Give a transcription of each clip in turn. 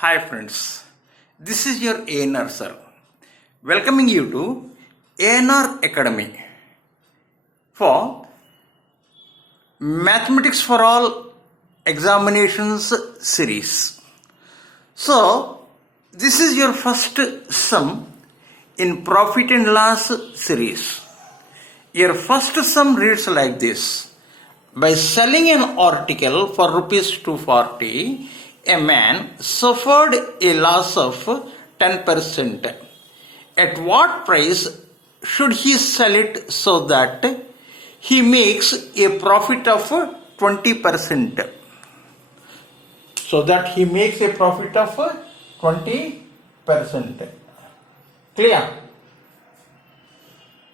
Hi friends, this is your ANR sir, welcoming you to ANR Academy for Mathematics for All Examinations series. So, this is your first sum in Profit and Loss series. Your first sum reads like this. By selling an article for rupees 240, a man suffered a loss of 10%. At what price should he sell it so that he makes a profit of 20%? So that he makes a profit of 20%. Clear?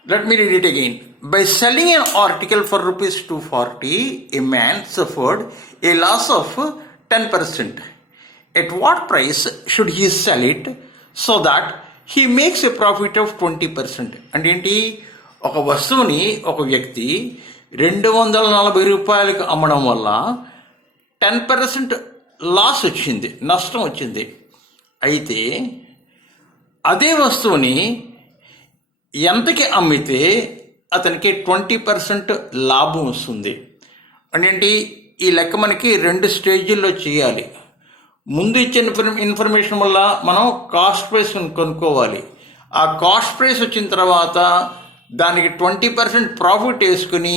Let me read it again. By selling an article for rupees 240, a man suffered a loss of 10%. At what price should he sell it so that he makes a profit of 20%? అంటే ఏంటి, ఒక వస్తువుని ఒక వ్యక్తి 240 రూపాయలకు అమ్మడం వల్ల 10% లాస్ వచ్చింది, నష్టం వచ్చింది. అయితే అదే వస్తువుని ఎంతకి అమ్మితే అతనికి 20% లాభం వస్తుంది. అంటే ఈ లెక్క మనకి 2 స్టేజీల్లో చేయాలి. ముందు ఇచ్చిన ఇన్ఫర్మేషన్ వల్ల మనం కాస్ట్ ప్రైస్ కొనుక్కోవాలి. ఆ కాస్ట్ ప్రైస్ వచ్చిన తర్వాత దానికి 20% ప్రాఫిట్ వేసుకుని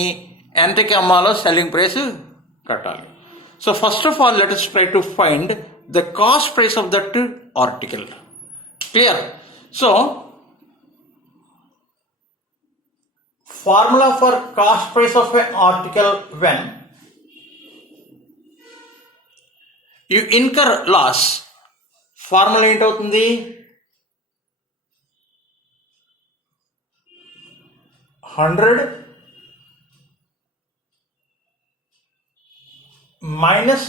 ఎంతకి అమ్మాలో సెల్లింగ్ ప్రైస్ కట్టాలి. So first of all let us try to find the cost price of that article. Clear? So formula for cost price of an article when you incur loss, formula ఏంటవుతుంది? 100 minus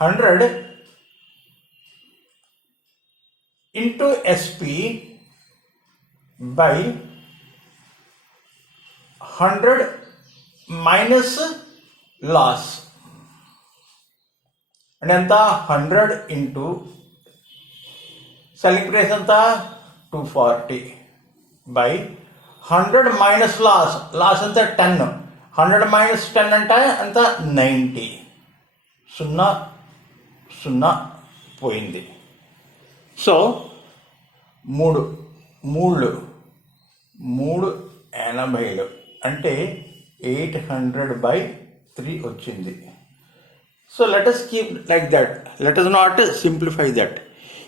100 into SP by 100 minus loss. అంటే ఎంత? 100 into selling price ఎంత? 240 బై 100 minus loss. Loss ఎంత? 10. 100 మైనస్ 10 అంటే ఎంత? 90. 0 పోయింది. సో 3 80 అంటే 800/3 వచ్చింది. So let us keep like that, let us not simplify that.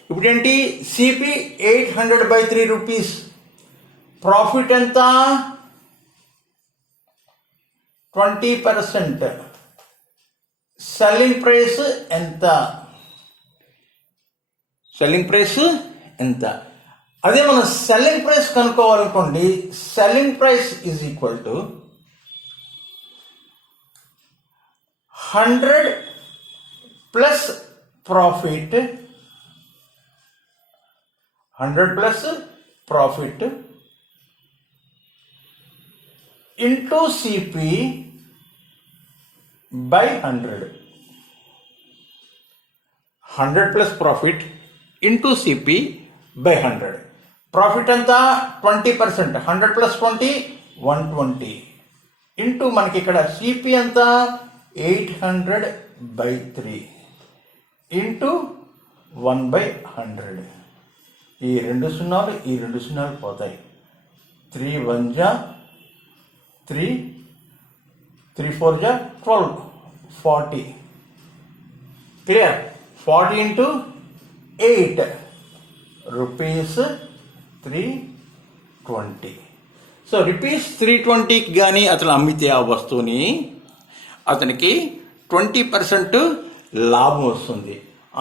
ఇప్పుడేంటి, సిపి 800/3 రూపీస్. ప్రాఫిట్ ఎంత? 20%. సెల్లింగ్ ప్రైస్ ఎంత? సెల్లింగ్ ప్రైస్ ఎంత? అదే మనం సెల్లింగ్ ప్రైస్ కనుక్కోవాలనుకోండి, selling price is equal to 100 plus profit, 100 plus profit into CP by 100. 100 plus profit into CP by 100. Profit ఎంత? 20%. 100 ప్లస్ 20 120 ఇంటూ మనకి ఇక్కడ సిపి ఎంత? 800/3 ఇంటూ 1/100. ఈ 2 సున్నాలు ఈ 2 సున్నాలు పోతాయి. 3 1 జా 3, 3 4 జా 12, 40. Clear? 40 into 8 rupees 320. So rupees 320కి కానీ అతను అమ్మితే ఆ వస్తువుని అతనికి 20% లాభం వస్తుంది.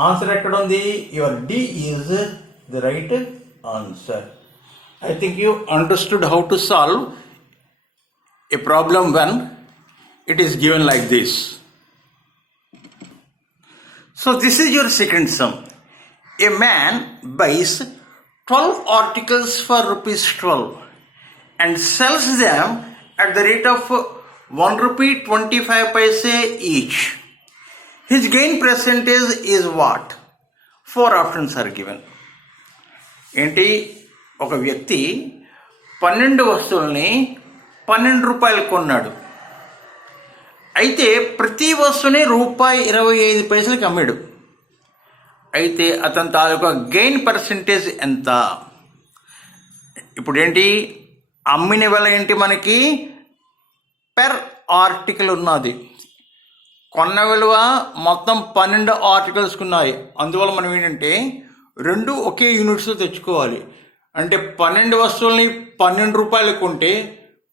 ఆన్సర్ ఎక్కడ ఉంది? Your D is the right answer. I think you understood how to solve a problem when it is given like this. So this is your second sum. A man buys 12 articles for rupees 12 and sells them at the rate of 1 rupee 25 paise each. His gain percentage is what? 4 options are given. ఏంటి, ఒక వ్యక్తి 12 వస్తువుల్ని 12 రూపాయలు కొన్నాడు. అయితే ప్రతి వస్తువుని ₹1.25 అమ్మాడు. అయితే అతని తాలూకా గెయిన్ పర్సంటేజ్ ఎంత? ఇప్పుడు ఏంటి, అమ్మిన వెల ఏంటి, మనకి పెర్ ఆర్టికల్ ఉన్నది. కొన్న విలువ మొత్తం 12 ఆర్టికల్స్ ఉన్నాయి. అందువల్ల మనం ఏంటంటే 2 ఒకే యూనిట్స్లో తెచ్చుకోవాలి. అంటే 12 వస్తువుల్ని 12 రూపాయలు కొంటే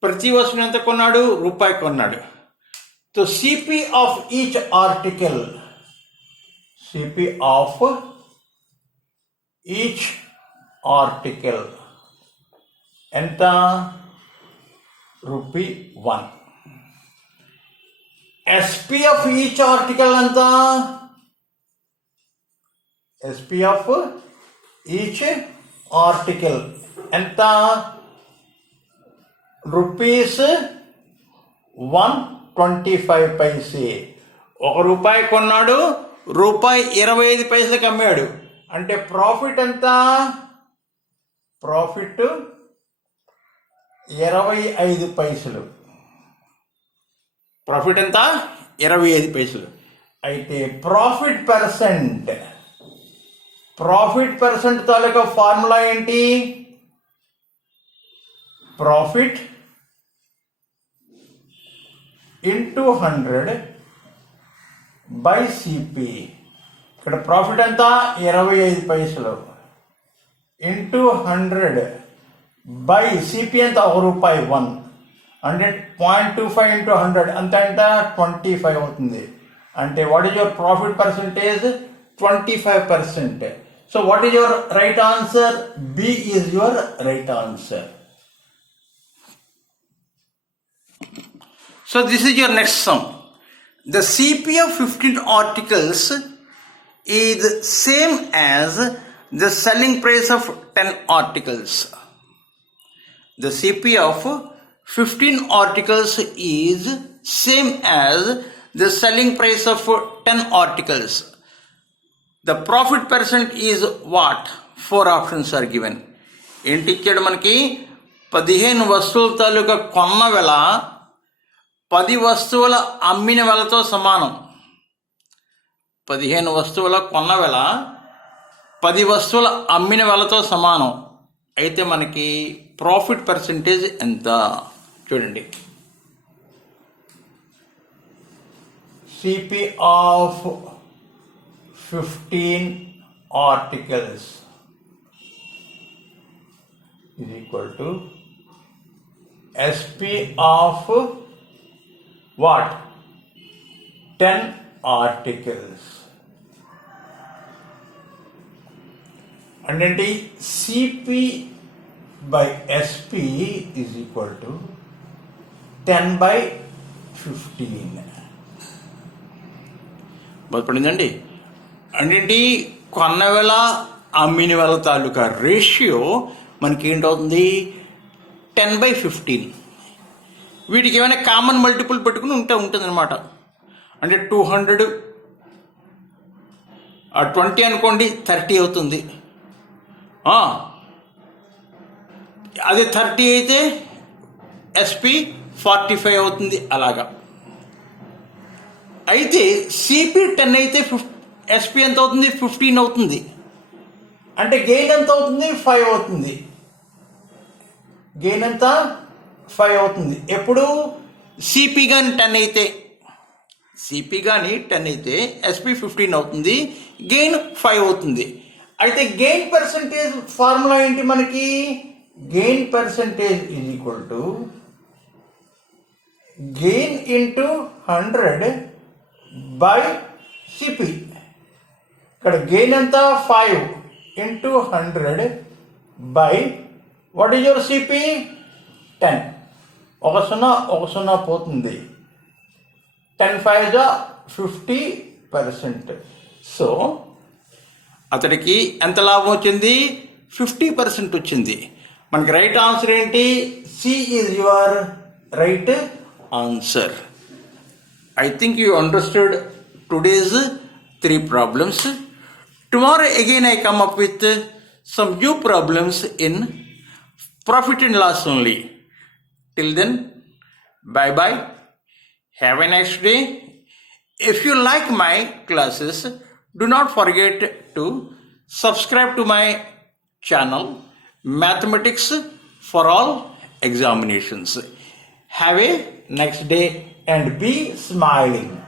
ప్రతి వస్తువుని ఎంత కొన్నాడు? రూపాయి కొన్నాడు. So CP of each article, CP of each article ఎంత? ₹1. ఎస్పి ఆఫ్ ఈచ్ ఆర్టికల్ ఎంత? ఎస్పి ఆఫ్ ఈచ్ ఆర్టికల్ ఎంత? ₹1.25. ₹1 కొన్నాడు, ₹1.25 అమ్మాడు. అంటే ప్రాఫిట్ ఎంత? ప్రాఫిట్ 25 పైసలు. ప్రాఫిట్ ఎంత? 25 పైసలు. అయితే ప్రాఫిట్ పర్సెంట్ తాలూకా ఫార్ములా ఏంటి? Profit into 100 by CP. ఇక్కడ ప్రాఫిట్ ఎంత? 25 పైసలు ఇంటూ 100 బై సిపి ఎంత? ₹1. 1 అంటే 0.25 ఇంటూ 100 అంత ఎంత? 25 అవుతుంది. అంటే what is your profit percentage? 25%. So what is your right answer? B is your right answer. So this is your next sum. The CP of 15 articles is same as the selling price of 10 articles. The CP of 15 articles is same as the selling price of 10 articles. The profit percent is what? 4 options are given. ఏంటి ఇచ్చాడు మనకి? 15 వస్తువుల తాలూకా కొన్న వెల 10 వస్తువుల అమ్మిన వెలతో సమానం. 15 వస్తువుల కొన్న వెల 10 వస్తువుల అమ్మిన వెలతో సమానం. అయితే మనకి ప్రాఫిట్ పర్సంటేజ్ ఎంత? చూడండి, CP of 15 articles is equal to SP of what? 10 articles. And then CP by SP is equal to 10 by 15. బాధపడిందండి. అంటే కొన్న వేళ అమ్మిన వేళ తాలూకా రేషియో మనకి ఏంటవుతుంది? 10/15. వీటికి ఏమైనా కామన్ మల్టిపుల్ పెట్టుకుని ఉంటుంది అనమాట. అంటే 200 20 అనుకోండి, 30 అవుతుంది. అదే 30 అయితే ఎస్పి 45 అవుతుంది. అలాగా అయితే సిపి 10 అయితే ఎస్పి ఎంత అవుతుంది? 15 అవుతుంది. అంటే గెయిన్ ఎంత అవుతుంది? 5 అవుతుంది. గెయిన్ ఎంత? 5 అవుతుంది. ఎప్పుడు? సిపి కానీ 10 అయితే, సిపి కానీ 10 అయితే ఎస్పి 15 అవుతుంది, గెయిన్ 5 అవుతుంది. అయితే గెయిన్ పర్సంటేజ్ ఫార్ములా ఏంటి మనకి? Gain percentage is equal to gain into 100 by CP. ఇక్కడ గెయిన్ ఎంత? 5 ఇంటూ 100 by what is your CP? 10. 1 0 పోతుంది. 10 5 50%. సో అతడికి ఎంత లాభం వచ్చింది? 50% వచ్చింది. మనకి రైట్ ఆన్సర్ ఏంటి? C is your right answer. I think you understood today's 3 problems. Tomorrow again I come up with some new problems in profit and loss only. Till then, bye bye. Have a nice day. If you like my classes, do not forget to subscribe to my channel Mathematics for All Examinations. Have a nice day and be smiling.